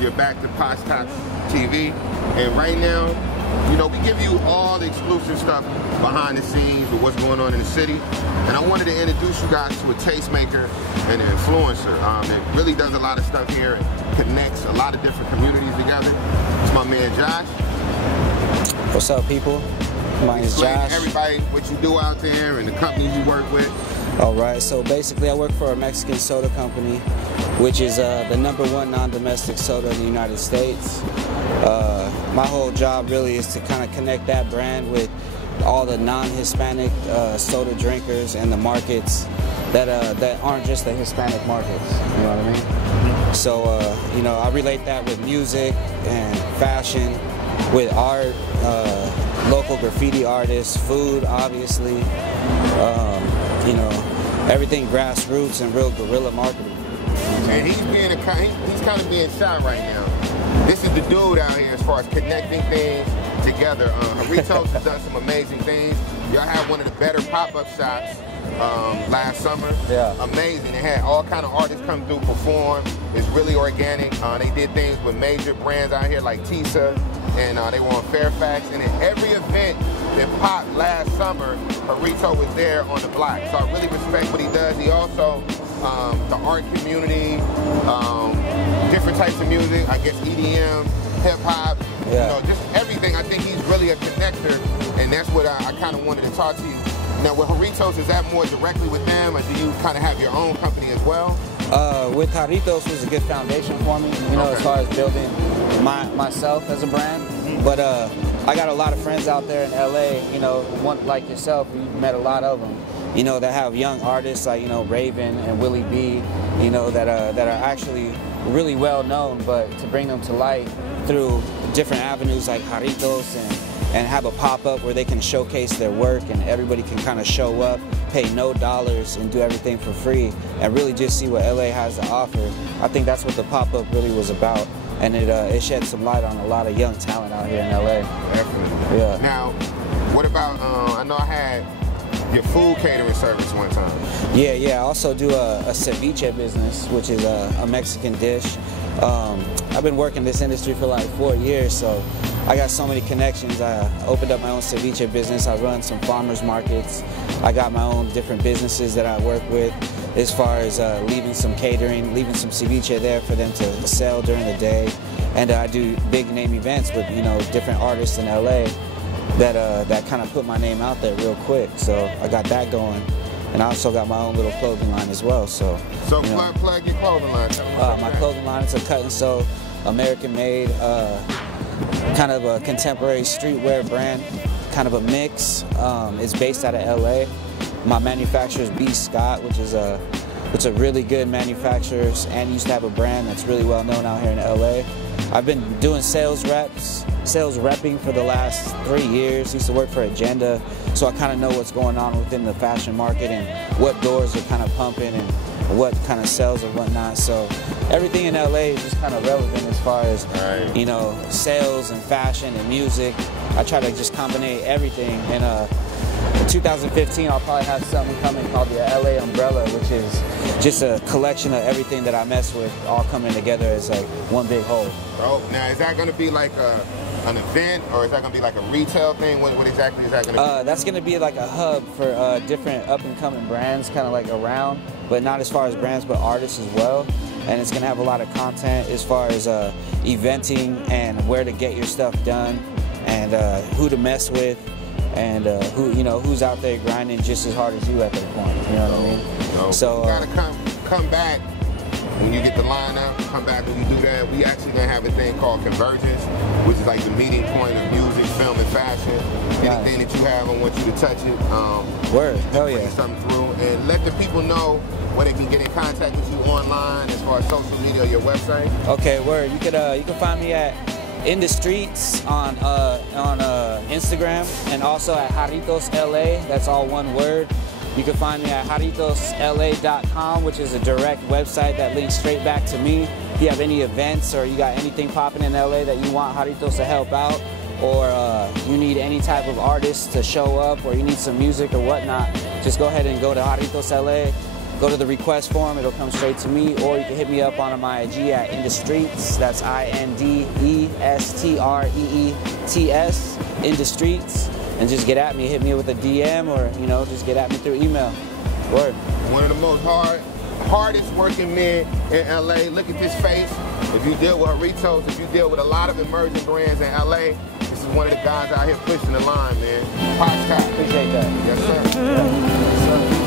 You're back to Posh Talk TV, and right now, you know, we give you all the exclusive stuff behind the scenes with what's going on in the city. And I wanted to introduce you guys to a tastemaker and an influencer that really does a lot of stuff here and connects a lot of different communities together. It's my man Josh. What's up, people? My name is Josh. Everybody what you do out there and the companies you work with. All right, so basically I work for a Mexican soda company, which is the #1 non-domestic soda in the United States. My whole job really is to kind of connect that brand with all the non-Hispanic soda drinkers and the markets that aren't just the Hispanic markets, you know what I mean? So, you know, I relate that with music and fashion, with art, local graffiti artists, food, obviously, you know, everything grassroots and real guerrilla marketing. And he's kind of being shot right now. This is the dude out here as far as connecting things together. Jarritos has done some amazing things. Y'all had one of the better pop-up shops last summer. Yeah. Amazing. They had all kind of artists come through, perform. It's really organic. They did things with major brands out here like Tisa, and they were on Fairfax. And in every event that popped last summer, Jarrito was there on the block. So I really respect what he does. He also, the art community, different types of music, I guess EDM, hip hop, you know, just everything. I think he's really a connector, and that's what I kind of wanted to talk to you. Now with Jarritos, is that more directly with them, or do you kind of have your own company as well? With Jarritos was a good foundation for me, you know, as far as building myself as a brand. But I got a lot of friends out there in LA, you know, one like yourself, you've met a lot of them, you know, that have young artists like, you know, Raven and Willie B, you know, that are actually really well known, but to bring them to light through different avenues like Jarritos and have a pop-up where they can showcase their work and everybody can kind of show up, pay no dollars and do everything for free and really just see what LA has to offer. I think that's what the pop-up really was about, and it shed some light on a lot of young talent out here in LA. Definitely. Yeah. Now, what about, I know I had your food catering service one time. Yeah, I also do a ceviche business, which is a Mexican dish. I've been working this industry for like 4 years, so I got so many connections. I opened up my own ceviche business. I run some farmers markets. I got my own different businesses that I work with as far as leaving some catering, leaving some ceviche there for them to sell during the day. And I do big name events with, you know, different artists in LA that kind of put my name out there real quick. So I got that going. And I also got my own little clothing line as well. So you know, plug your clothing line. My clothing line, it's a cut and sew, American made, kind of a contemporary streetwear brand, kind of a mix. It's based out of LA. My manufacturer is B. Scott, which is it's a really good manufacturer and used to have a brand that's really well known out here in LA. I've been doing sales repping for the last 3 years. Used to work for Agenda, so I kind of know what's going on within the fashion market and what doors are kind of pumping and what kind of sells and whatnot. So everything in LA is just kind of relevant as far as, you know, sales and fashion and music. I try to just combine everything. And in 2015, I'll probably have something coming called the LA Umbrella, which is just a collection of everything that I mess with, all coming together as like one big whole. Oh, now is that going to be like an event, or is that going to be like a retail thing? What exactly is that going to be? That's going to be like a hub for different up-and-coming brands, kind of like around, but not as far as brands, but artists as well. And it's going to have a lot of content as far as eventing and where to get your stuff done, and who to mess with, and who's out there grinding just as hard as you at that point. You know what I mean? So you gotta come back when you get the lineup. Come back when you do that. We actually gonna have a thing called Convergence, which is like the meeting point of music, film, and fashion. Anything that you have, I want you to touch it. Word, hell yeah. Bring something through, and let the people know where they can get in contact with you online as far as social media or your website. Okay, word. You can find me at indestreets on Instagram, and also at Jarritos LA. That's all one word. You can find me at jarritosla.com, which is a direct website that links straight back to me. If you have any events or you got anything popping in LA that you want Jarritos to help out, or you need any type of artist to show up, or you need some music or whatnot, just go ahead and go to Jarritos LA go to the request form. It'll come straight to me, or you can hit me up on my IG at indestreets. That's INDESTREETS, indestreets, and just get at me. Hit me with a DM, or just get at me through email. Word. One of the most hardest working men in LA. Look at this face. If you deal with Jarritos, if you deal with a lot of emerging brands in LA, this is one of the guys out here pushing the line, man. Hot top. Appreciate that. Yes, sir. Yeah. Yes, sir.